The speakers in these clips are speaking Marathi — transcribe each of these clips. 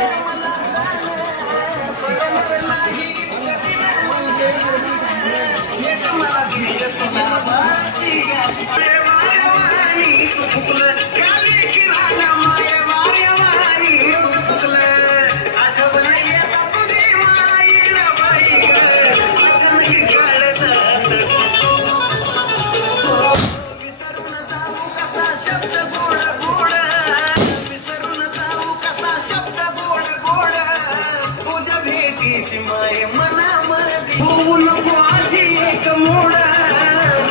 मला दान मनामध्ये होऊ नको अशी एक मोड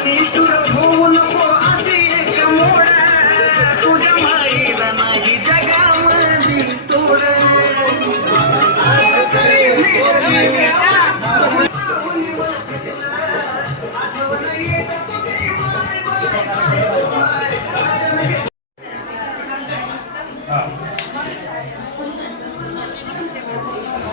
निष्ठुर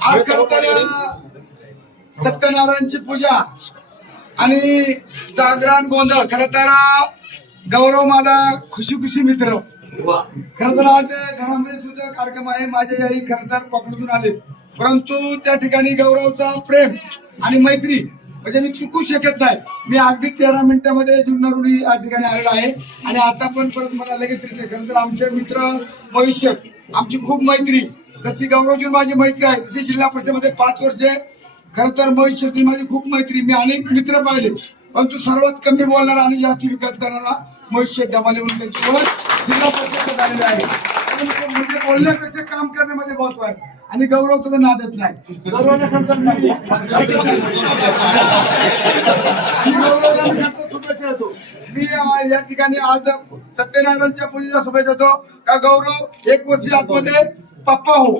आज खरं तर सत्यनारायणची पूजा आणि जागरण गोंधळ. खर तर गौरव माझा खुशी खुशी मित्र. खर तर आज घरामध्ये सुद्धा कार्यक्रम आहे. माझे आई खर तर पकडून आले. परंतु त्या ठिकाणी गौरवचा प्रेम आणि मैत्री म्हणजे मी चुकू शकत नाही. मी अगदी तेरा मिनिटामध्ये जुन्नरुणी या ठिकाणी आलेलो आहे. आणि आता पण परत मला लगेच रिटर्न. खरं तर आमचे मित्र भविष्य आमची खूप मैत्री. जशी गौरवची माझी मैत्री आहे तशी जिल्हा परिषदेमध्ये पाच वर्षे खर तर मोहित शेट्टी माझी खूप मैत्री. मी अनेक मित्र पाहिले. परंतु सर्वात कमी बोलणारा आणि जास्ती विकास करणारा मोहित शेट्टी डबाले म्हणून त्यांची ओळख जिल्हा परिषद झालेली आहे. म्हणजे बोलण्यापेक्षा काम करण्यामध्ये महत्त्व आहे आणि गौरव तुझं नादत नाही. गौरवला खरं नाही. मी मी शुभेच्छा देतो. मी या ठिकाणी आज सत्यनारायणच्या पूजेच्या शुभेच्छा देतो. का गौरव एक वर्ष आतमध्ये पप्पा हो.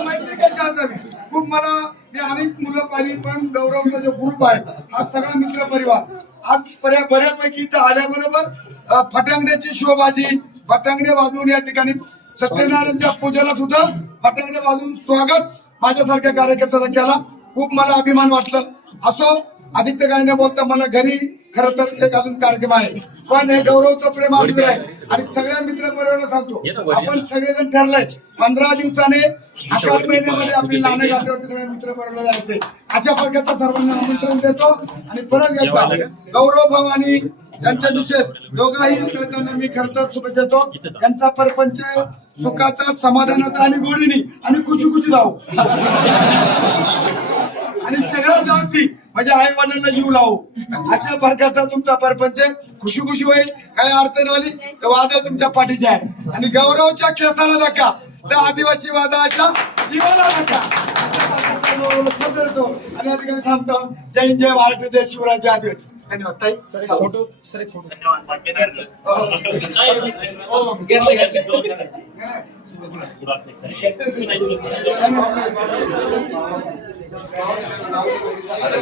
मैत्री कशी असावी खूप मला मी अनेक मुलं पाहिली पण गौरवचा जो ग्रुप आहे हा सगळा मित्र परिवार आज बऱ्या बऱ्यापैकी इथं आल्याबरोबर फटांगड्याची शोबाजी फटांगडे वाजवून या ठिकाणी सत्यनारायणच्या पूजेला सुद्धा फटांगडे वाजवून स्वागत माझ्यासारख्या कार्यकर्त्याचा केला खूप मला अभिमान वाटलं. असो आदित्य काय न बोलता मला घरी खरं तर एक अजून कार्यक्रम आहे. पण हे गौरवचं प्रेम असलं आहे आणि सगळ्या मित्र परिवाराला सांगतो आपण सगळेजण ठरलंय. पंधरा दिवसाने आषाढ महिन्यामध्ये आपली नाणे घाटावरती सगळे मित्र परिवाराला जायचे. अशा प्रकारचं सर्वांना आमंत्रण देतो आणि परत एकदा गौरव भाऊ आणि त्यांच्या निषेध दोघाही त्यांना मी खरं तर शुभेच्छा देतो. त्यांचा परपंच सुखाचा समाधानाचा आणि गोडीनी आणि खुशी खुशी जाऊ. आणि सगळं जाणती माझ्या आई वडिलांना जीव लावू. अशा प्रकारचा तुमचा परपंच खुशी खुशी होईल. काही अडचण आली तर वादळ तुमच्या पाठीचे आहे. आणि गौरवच्या केसाला धक्का. तर आदिवासी वादळाच्या जीवाला धक्का. आणि या ठिकाणी थांबतो. जय हिंद जय महाराष्ट्र जय शिवराज जय आदिवासी. धन्यवाद. ನಾವು